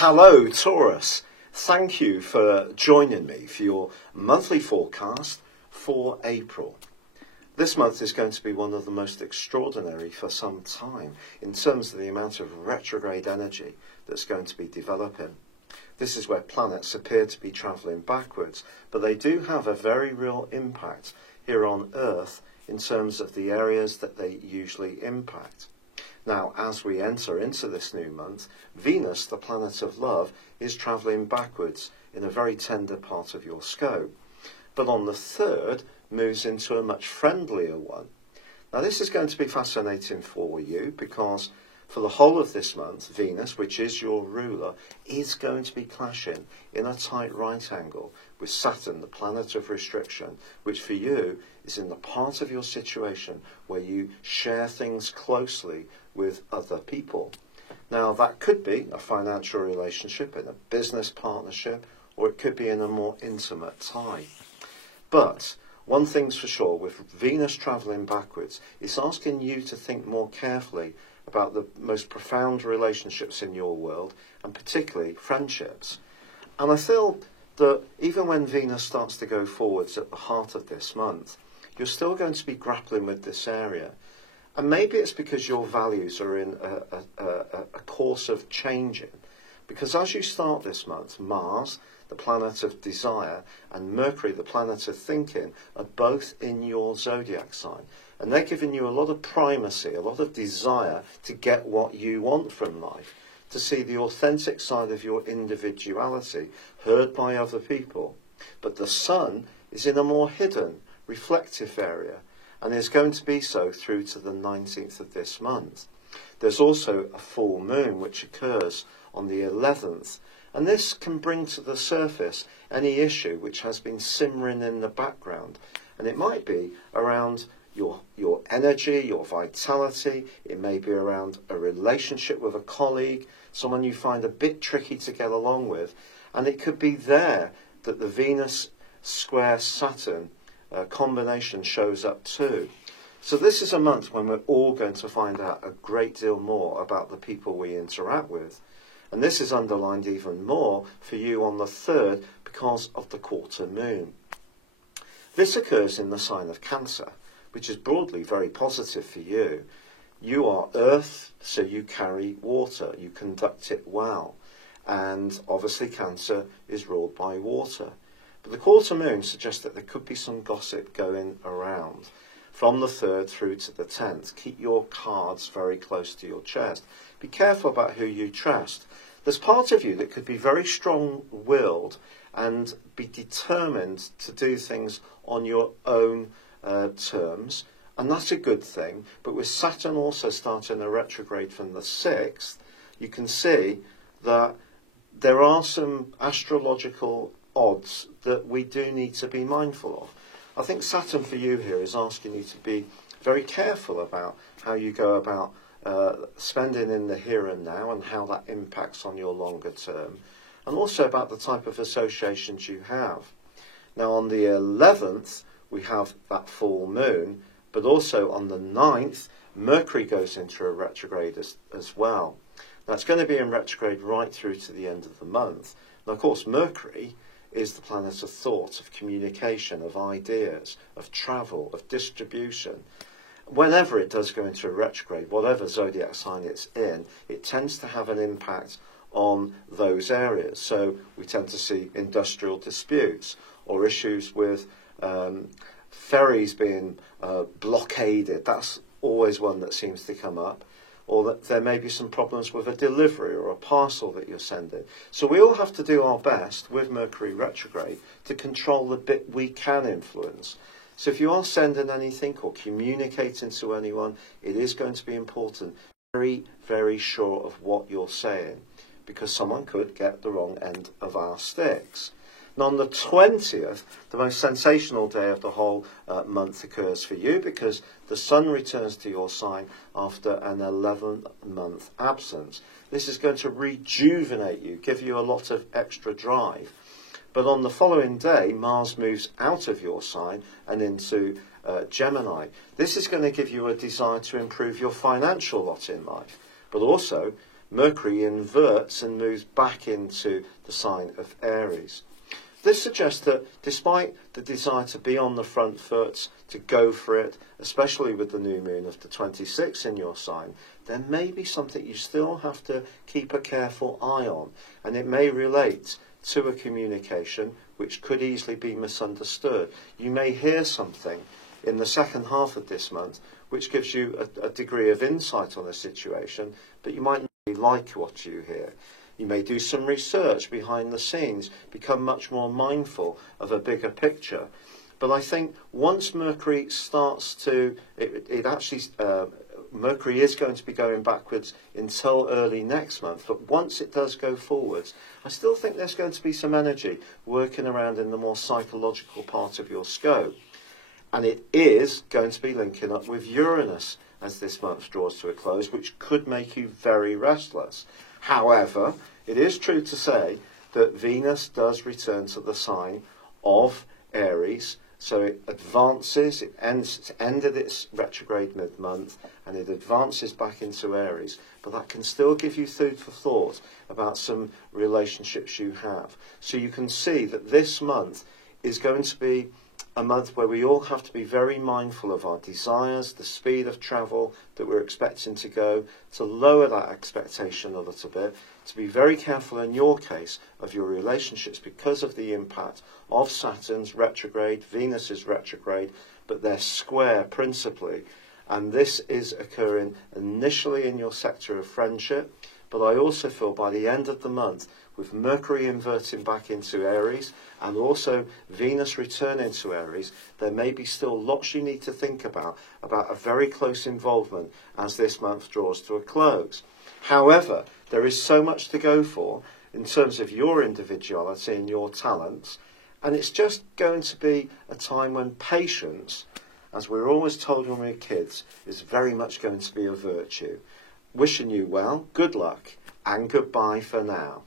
Hello, Taurus. Thank you for joining me for your monthly forecast for April. This month is going to be one of the most extraordinary for some time in terms of the amount of retrograde energy that's going to be developing. This is where planets appear to be travelling backwards, but they do have a very real impact here on Earth in terms of the areas that they usually impact. Now, as we enter into this new month, Venus, the planet of love, is travelling backwards in a very tender part of your scope. But on the 3rd, moves into a much friendlier one. Now, this is going to be fascinating for you because for the whole of this month, Venus, which is your ruler, is going to be clashing in a tight right angle with Saturn, the planet of restriction, which for you is in the part of your situation where you share things closely with other people. Now, that could be a financial relationship, in a business partnership, or it could be in a more intimate tie. But one thing's for sure, with Venus travelling backwards, it's asking you to think more carefully about the most profound relationships in your world, and particularly friendships. And I feel that even when Venus starts to go forwards at the heart of this month, you're still going to be grappling with this area. And maybe it's because your values are in a course of changing. Because as you start this month, Mars, the planet of desire, and Mercury, the planet of thinking, are both in your zodiac sign. And they're giving you a lot of primacy, a lot of desire to get what you want from life, to see the authentic side of your individuality heard by other people. But the Sun is in a more hidden, reflective area, and is going to be so through to the 19th of this month. There's also a full moon which occurs on the 11th, and this can bring to the surface any issue which has been simmering in the background. And it might be around your energy, your vitality. It may be around a relationship with a colleague, someone you find a bit tricky to get along with. And it could be there that the Venus square Saturn combination shows up too. So this is a month when we're all going to find out a great deal more about the people we interact with. And this is underlined even more for you on the 3rd because of the quarter moon. This occurs in the sign of Cancer, which is broadly very positive for you. You are earth, so you carry water, you conduct it well. And obviously Cancer is ruled by water. But the quarter moon suggests that there could be some gossip going around from the 3rd through to the 10th. Keep your cards very close to your chest. Be careful about who you trust. There's part of you that could be very strong-willed and be determined to do things on your own terms, and that's a good thing. But with Saturn also starting a retrograde from the 6th, you can see that there are some astrological odds that we do need to be mindful of. I think Saturn for you here is asking you to be very careful about how you go about spending in the here and now and how that impacts on your longer term, and also about the type of associations you have. Now on the 11th we have that full moon, but also on the 9th Mercury goes into a retrograde as well. That's going to be in retrograde right through to the end of the month. Now of course Mercury is the planet of thought, of communication, of ideas, of travel, of distribution. Whenever it does go into a retrograde, whatever zodiac sign it's in, it tends to have an impact on those areas. So we tend to see industrial disputes or issues with ferries being blockaded. That's always one that seems to come up. Or that there may be some problems with a delivery or a parcel that you're sending. So we all have to do our best with Mercury retrograde to control the bit we can influence. So if you are sending anything or communicating to anyone, it is going to be important, very, very sure of what you're saying, because someone could get the wrong end of our sticks. And on the 20th, the most sensational day of the whole month occurs for you because the Sun returns to your sign after an 11-month absence. This is going to rejuvenate you, give you a lot of extra drive. But on the following day, Mars moves out of your sign and into Gemini. This is going to give you a desire to improve your financial lot in life. But also, Mercury inverts and moves back into the sign of Aries. This suggests that despite the desire to be on the front foot, to go for it, especially with the new moon of the 26th in your sign, there may be something you still have to keep a careful eye on, and it may relate to a communication which could easily be misunderstood. You may hear something in the second half of this month which gives you a degree of insight on a situation, but you might not really like what you hear. You may do some research behind the scenes, become much more mindful of a bigger picture. But I think once Mercury starts to, Mercury is going to be going backwards until early next month, but once it does go forwards, I still think there's going to be some energy working around in the more psychological part of your scope. And it is going to be linking up with Uranus as this month draws to a close, which could make you very restless. However, it is true to say that Venus does return to the sign of Aries, so it advances, it's ended its retrograde mid-month, and it advances back into Aries, but that can still give you food for thought about some relationships you have. So you can see that this month is going to be a month where we all have to be very mindful of our desires, the speed of travel that we're expecting to go, to lower that expectation a little bit, to be very careful in your case of your relationships because of the impact of Saturn's retrograde, Venus's retrograde, but they're square principally. And this is occurring initially in your sector of friendship, but I also feel by the end of the month, with Mercury inverting back into Aries and also Venus returning to Aries, there may be still lots you need to think about a very close involvement as this month draws to a close. However, there is so much to go for in terms of your individuality and your talents, and it's just going to be a time when patience, as we're always told when we're kids, is very much going to be a virtue. Wishing you well, good luck, and goodbye for now.